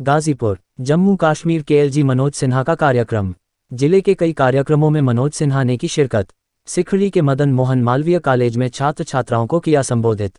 गाजीपुर, जम्मू कश्मीर के एलजी मनोज सिन्हा का कार्यक्रम। जिले के कई कार्यक्रमों में मनोज सिन्हा ने की शिरकत। सिखड़ी के मदन मोहन मालवीय कॉलेज में छात्र छात्राओं को किया संबोधित।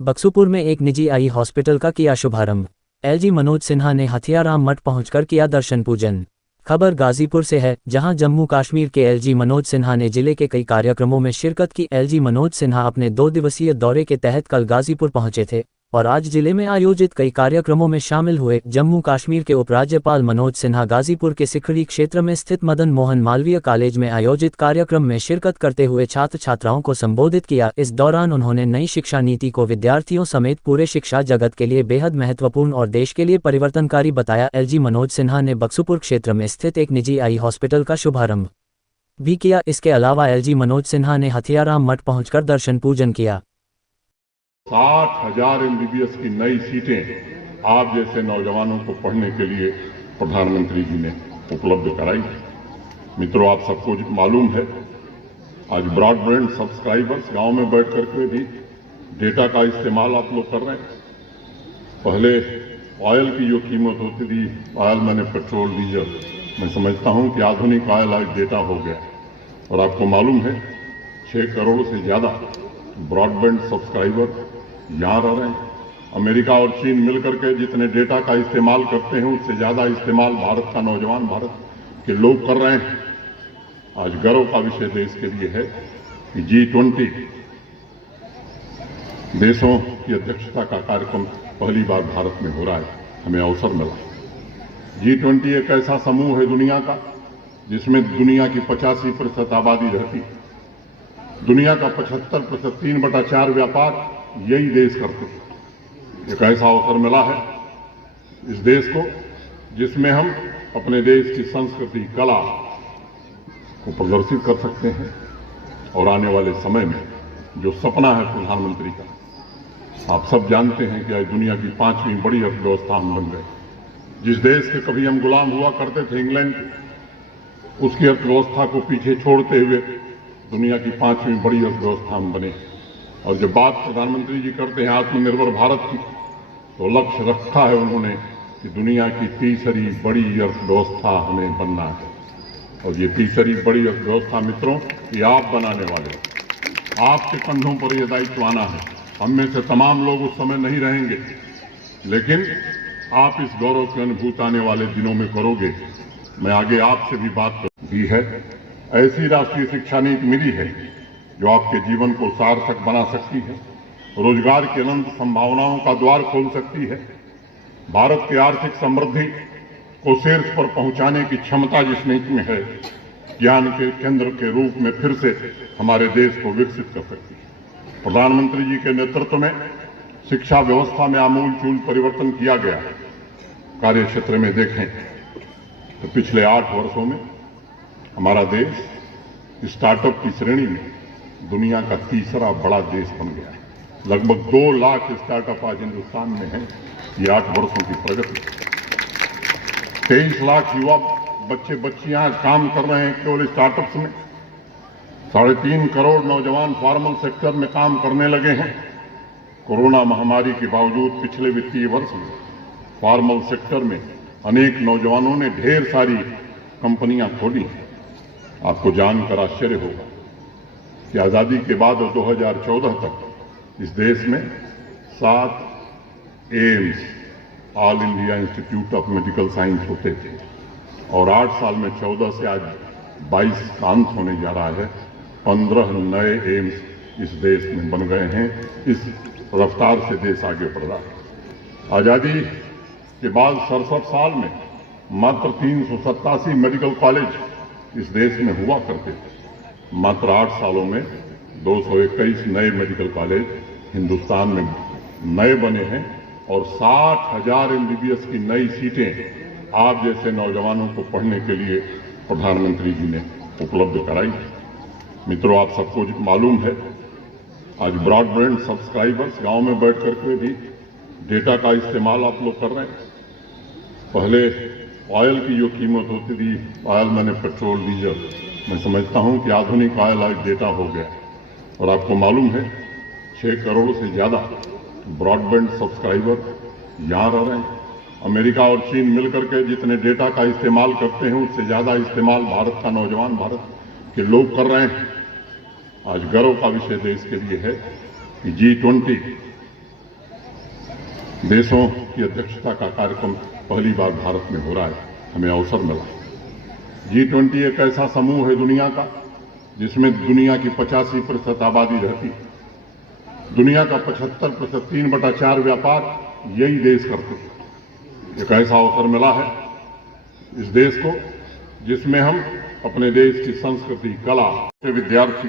बक्सूपुर में एक निजी आई हॉस्पिटल का किया शुभारंभ। एलजी मनोज सिन्हा ने हथियाराम मठ पहुंचकर किया दर्शन पूजन। खबर गाजीपुर से है, जहां जम्मू कश्मीर के एलजी मनोज सिन्हा ने जिले के कई कार्यक्रमों में शिरकत की। एलजी मनोज सिन्हा अपने 2 दिवसीय दौरे के तहत कल गाजीपुर पहुंचे थे और आज जिले में आयोजित कई कार्यक्रमों में शामिल हुए। जम्मू कश्मीर के उपराज्यपाल मनोज सिन्हा गाजीपुर के सिखड़ी क्षेत्र में स्थित मदन मोहन मालवीय कॉलेज में आयोजित कार्यक्रम में शिरकत करते हुए छात्र छात्राओं को संबोधित किया। इस दौरान उन्होंने नई शिक्षा नीति को विद्यार्थियों समेत पूरे शिक्षा जगत के लिए बेहद महत्वपूर्ण और देश के लिए परिवर्तनकारी बताया। एलजी मनोज सिन्हा ने बक्सूपुर क्षेत्र में स्थित एक निजी आई हॉस्पिटल का शुभारंभ भी किया। इसके अलावा एलजी मनोज सिन्हा ने हथियाराम मठ पहुंचकर दर्शन पूजन किया। 60,000 MBBS की नई सीटें आप जैसे नौजवानों को पढ़ने के लिए प्रधानमंत्री जी ने उपलब्ध कराई। मित्रों, आप सबको मालूम है, आज ब्रॉडबैंड सब्सक्राइबर्स गांव में बैठ करके भी डेटा का इस्तेमाल आप लोग कर रहे हैं। पहले ऑयल की जो कीमत होती थी, ऑयल मैंने पेट्रोल डीजल, मैं समझता हूं कि आधुनिक ऑयल आज डेटा हो गया। और आपको मालूम है 6 करोड़ से ज्यादा ब्रॉडबैंड सब्सक्राइबर यहां रह रहे हैं। अमेरिका और चीन मिलकर के जितने डेटा का इस्तेमाल करते हैं, उससे ज्यादा इस्तेमाल भारत का नौजवान, भारत के लोग कर रहे हैं। आज गर्व का विषय देश के लिए है कि G20 देशों की अध्यक्षता का कार्यक्रम पहली बार भारत में हो रहा है। हमें अवसर मिला। G20 एक ऐसा समूह है दुनिया का जिसमें दुनिया की 85% आबादी रहती है। दुनिया का 75%, 3/4 व्यापार यही देश करते हैं। एक ऐसा अवसर मिला है इस देश को जिसमें हम अपने देश की संस्कृति, कला को प्रदर्शित कर सकते हैं। और आने वाले समय में जो सपना है प्रधानमंत्री का, आप सब जानते हैं कि आज दुनिया की 5वीं बड़ी अर्थव्यवस्था हम बन गए। जिस देश के कभी हम गुलाम हुआ करते थे, इंग्लैंड के, उसकी अर्थव्यवस्था को पीछे छोड़ते हुए दुनिया की 5वीं बड़ी अर्थव्यवस्था हम बने। और जब बात प्रधानमंत्री जी करते हैं आत्मनिर्भर भारत की, तो लक्ष्य रखा है उन्होंने कि दुनिया की तीसरी बड़ी अर्थव्यवस्था हमें बनना है। और ये तीसरी बड़ी अर्थव्यवस्था मित्रों, ये आप बनाने वाले हो। आपके कंधों पर यह दायित्व आना है। हम में से तमाम लोग उस समय नहीं रहेंगे, लेकिन आप इस गौरव की अनुभूति आने वाले दिनों में करोगे। मैं आगे आपसे भी बात की है। ऐसी राष्ट्रीय शिक्षा नीति मिली है जो आपके जीवन को सार्थक बना सकती है, रोजगार की अनंत संभावनाओं का द्वार खोल सकती है, भारत की आर्थिक समृद्धि को शीर्ष पर पहुंचाने की क्षमता जिस नीति में है, ज्ञान के केंद्र के रूप में फिर से हमारे देश को विकसित कर सकती है। प्रधानमंत्री जी के नेतृत्व में शिक्षा व्यवस्था में आमूलचूल परिवर्तन किया गया है। कार्य क्षेत्र में देखें तो पिछले 8 वर्षों में हमारा देश स्टार्टअप की श्रेणी में दुनिया का तीसरा बड़ा देश बन गया है। लगभग 2 लाख स्टार्टअप आज हिंदुस्तान में हैं। ये 8 वर्षों की प्रगति। 23 लाख युवा बच्चे बच्चियां काम कर रहे हैं केवल स्टार्टअप्स में। 3.5 करोड़ नौजवान फॉर्मल सेक्टर में काम करने लगे हैं। कोरोना महामारी के बावजूद पिछले वित्तीय वर्ष में फॉर्मल सेक्टर में अनेक नौजवानों ने ढेर सारी कंपनियां खोली हैं। आपको जानकर आश्चर्य होगा कि आजादी के बाद 2014 तक इस देश में 7 AIIMS, all India institute of medical science होते थे। और 8 साल में 14 से आज 22 का अंत होने जा रहा है। 15 नए एम्स इस देश में बन गए हैं। इस रफ्तार से देश आगे बढ़ रहा है। आजादी के बाद 67 साल में मात्र 387 मेडिकल कॉलेज इस देश में हुआ करते थे। मात्र 8 सालों में 221 नए मेडिकल कॉलेज हिंदुस्तान में नए बने हैं। और 60,000 MBBS की नई सीटें आप जैसे नौजवानों को पढ़ने के लिए प्रधानमंत्री जी ने उपलब्ध कराई। मित्रों, आप सबको मालूम है, आज ब्रॉडबैंड सब्सक्राइबर्स गांव में बैठ करके भी डेटा का इस्तेमाल आप लोग कर रहे हैं। पहले ऑयल की जो कीमत होती थी, ऑयल मैंने पेट्रोल डीजल, मैं समझता हूं कि आधुनिक ऑयल आज डेटा हो गया। और आपको मालूम है 6 करोड़ से ज्यादा ब्रॉडबैंड सब्सक्राइबर यहां रह रहे हैं। अमेरिका और चीन मिलकर के जितने डेटा का इस्तेमाल करते हैं उससे ज्यादा इस्तेमाल भारत का नौजवान, भारत के लोग कर रहे हैं। आज गर्व का विषय देश के लिए है कि G20 देशों की अध्यक्षता का कार्यक्रम पहली बार भारत में हो रहा है, हमें अवसर मिला। G20 एक ऐसा समूह है दुनिया का जिसमें दुनिया की 85% आबादी रहती है। दुनिया का 75% 3/4 व्यापार यही देश करते हैं। एक ऐसा अवसर मिला है इस देश को जिसमें हम अपने देश की संस्कृति, कला के विद्यार्थी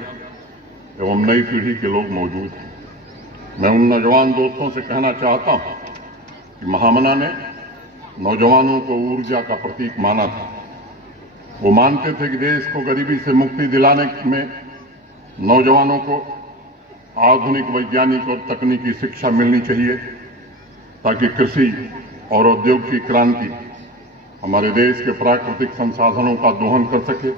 एवं नई पीढ़ी के लोग मौजूद हैं। मैं उन नौजवान दोस्तों से कहना चाहता हूं कि महामना ने नौजवानों को ऊर्जा का प्रतीक माना था। वो मानते थे कि देश को गरीबी से मुक्ति दिलाने में नौजवानों को आधुनिक वैज्ञानिक और तकनीकी शिक्षा मिलनी चाहिए ताकि कृषि और औद्योगिक क्रांति हमारे देश के प्राकृतिक संसाधनों का दोहन कर सके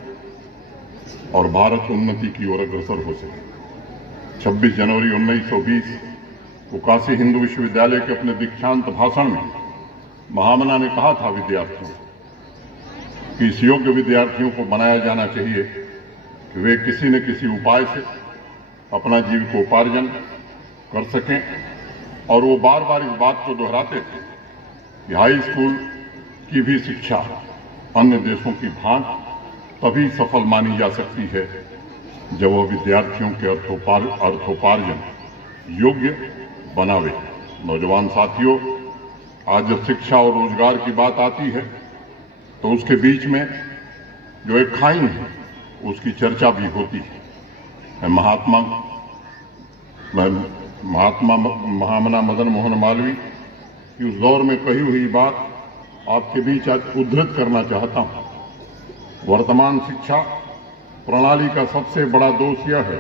और भारत उन्नति की ओर अग्रसर हो सके। 26 जनवरी 1920 को काशी हिंदू विश्वविद्यालय के अपने दीक्षांत भाषण में महामना ने कहा था विद्यार्थियों कि इस योग्य विद्यार्थियों को बनाया जाना चाहिए कि वे किसी न किसी उपाय से अपना जीविकोपार्जन कर सकें। और वो बार बार इस बात को दोहराते थे कि हाई स्कूल की भी शिक्षा अन्य देशों की भांति तभी सफल मानी जा सकती है जब वह विद्यार्थियों के अर्थोपार्जन योग्य बनावे। नौजवान साथियों, आज जब शिक्षा और रोजगार की बात आती है तो उसके बीच में जो एक खाई है उसकी चर्चा भी होती है। महामना मदन मोहन मालवीय की उस दौर में कही हुई बात आपके बीच आज उद्धृत करना चाहता हूं। वर्तमान शिक्षा प्रणाली का सबसे बड़ा दोष यह है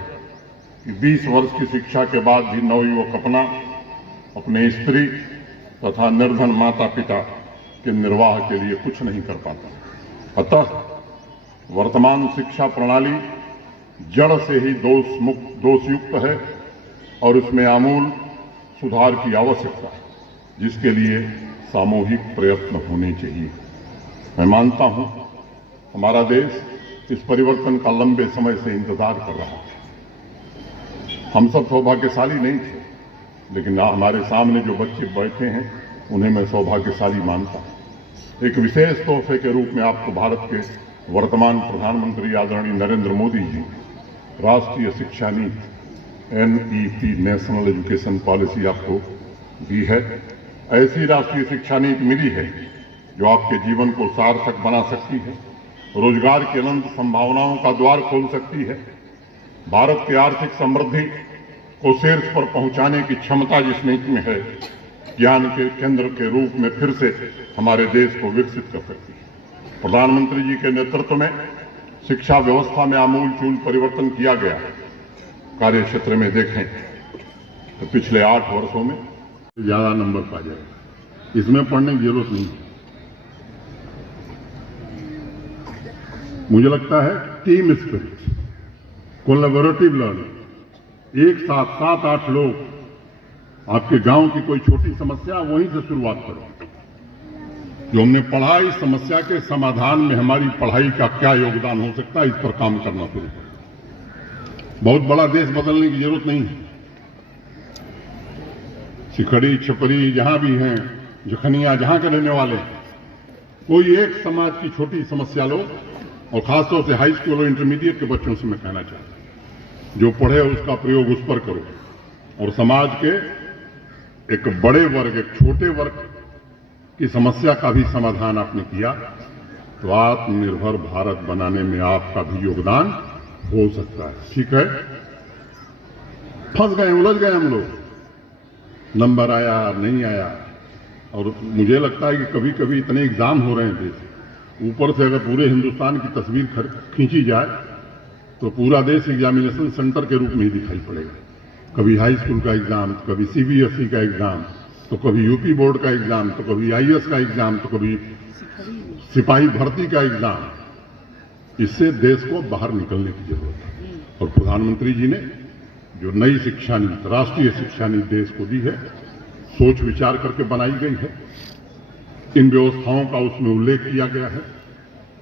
कि 20 वर्ष की शिक्षा के बाद भी नवयुवक अपने स्त्री तथा निर्धन माता पिता के निर्वाह के लिए कुछ नहीं कर पाता। अतः वर्तमान शिक्षा प्रणाली जड़ से ही दोषयुक्त है और उसमें आमूल सुधार की आवश्यकता है, जिसके लिए सामूहिक प्रयत्न होने चाहिए। मैं मानता हूं हमारा देश इस परिवर्तन का लंबे समय से इंतजार कर रहा है। हम सब सौभाग्यशाली नहीं थे, लेकिन हमारे सामने जो बच्चे बैठे हैं उन्हें मैं सौभाग्यशाली मानता हूं। एक विशेष तोहफे के रूप में आपको भारत के वर्तमान प्रधानमंत्री आदरणीय नरेंद्र मोदी जी राष्ट्रीय शिक्षा नीति NEP नेशनल एजुकेशन पॉलिसी आपको दी है। ऐसी राष्ट्रीय शिक्षा नीति मिली है जो आपके जीवन को सार्थक बना सकती है, रोजगार की अनंत संभावनाओं का द्वार खोल सकती है, भारत की आर्थिक समृद्धि को शीर्ष पर पहुंचाने की क्षमता जिस नीति में है, ज्ञान के केंद्र के रूप में फिर से हमारे देश को विकसित कर सकती है। प्रधानमंत्री जी के नेतृत्व में शिक्षा व्यवस्था में आमूलचूल परिवर्तन किया गया है। कार्य क्षेत्र में देखें तो पिछले 8 वर्षों में ज्यादा नंबर पा जाएगा, इसमें पढ़ने की जरूरत नहीं है। मुझे लगता है टीम स्पिरिट, कोलैबोरेटिव लर्निंग, एक साथ 7-8 लोग, आपके गांव की कोई छोटी समस्या वहीं से शुरुआत करो। जो हमने पढ़ा, इस समस्या के समाधान में हमारी पढ़ाई का क्या योगदान हो सकता है, इस पर काम करना शुरू करो। बहुत बड़ा देश बदलने की जरूरत नहीं है। सिखड़ी छपरी जहां भी हैं, जखनिया जहां के रहने वाले हैं, कोई एक समाज की छोटी समस्या लो, और खासतौर से हाई स्कूल और इंटरमीडिएट के बच्चों से मैं कहना चाहता हूं, जो पढ़े उसका प्रयोग उस पर करो। और समाज के एक बड़े वर्ग, एक छोटे वर्ग की समस्या का भी समाधान आपने किया तो आत्मनिर्भर भारत बनाने में आपका भी योगदान हो सकता है। ठीक है, फंस गए, उलझ गए हम लोग, नंबर आया नहीं आया, और मुझे लगता है कि कभी कभी इतने एग्जाम हो रहे हैं देश, ऊपर से अगर पूरे हिंदुस्तान की तस्वीर खींची जाए तो पूरा देश एग्जामिनेशन सेंटर के रूप में ही दिखाई पड़ेगा। कभी हाई स्कूल का एग्जाम, तो कभी CBSE का एग्जाम, तो कभी यूपी बोर्ड का एग्जाम, तो कभी IAS का एग्जाम, तो कभी सिपाही भर्ती का एग्जाम। इससे देश को बाहर निकलने की जरूरत है। और प्रधानमंत्री जी ने जो नई शिक्षा नीति, राष्ट्रीय शिक्षा नीति देश को दी है, सोच विचार करके बनाई गई है। इन व्यवस्थाओं का उसमें उल्लेख किया गया है।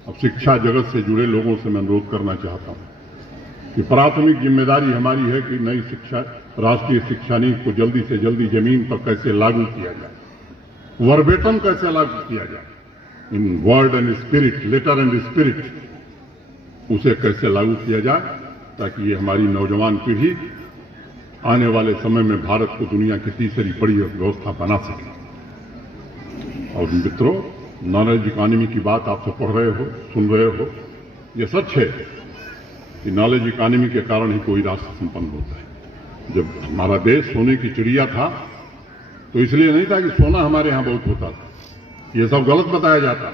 अब शिक्षा जगत से जुड़े लोगों से मैं अनुरोध करना चाहता हूं कि प्राथमिक जिम्मेदारी हमारी है कि नई शिक्षा राष्ट्रीय शिक्षा नीति को जल्दी से जल्दी जमीन पर कैसे लागू किया जाए, वर्बेटम कैसे लागू किया जाए, in word and spirit, letter and spirit, उसे कैसे लागू किया जाए ताकि ये हमारी नौजवान पीढ़ी आने वाले समय में भारत को दुनिया की तीसरी बड़ी व्यवस्था बना सके। और मित्रों, नॉलेज इकोनॉमी की बात आप सब पढ़ रहे हो, सुन रहे हो। ये सच है कि नॉलेज इकोनॉमी के कारण ही कोई राष्ट्र संपन्न होता है। जब हमारा देश सोने की चिड़िया था तो इसलिए नहीं था कि सोना हमारे यहां बहुत होता था, ये सब गलत बताया जाता।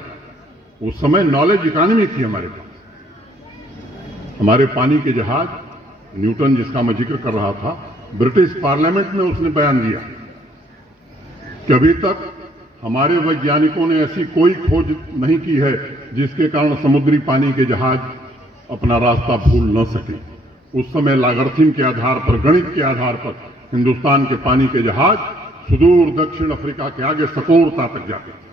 उस समय नॉलेज इकोनॉमी थी हमारे पास। हमारे पानी के जहाज न्यूटन, जिसका मैं जिक्र कर रहा था, ब्रिटिश पार्लियामेंट में उसने बयान दिया कि अभी तक हमारे वैज्ञानिकों ने ऐसी कोई खोज नहीं की है जिसके कारण समुद्री पानी के जहाज अपना रास्ता भूल न सके। उस समय लागर्थिन के आधार पर, गणित के आधार पर हिंदुस्तान के पानी के जहाज सुदूर दक्षिण अफ्रीका के आगे सकोरता तक जाते थे।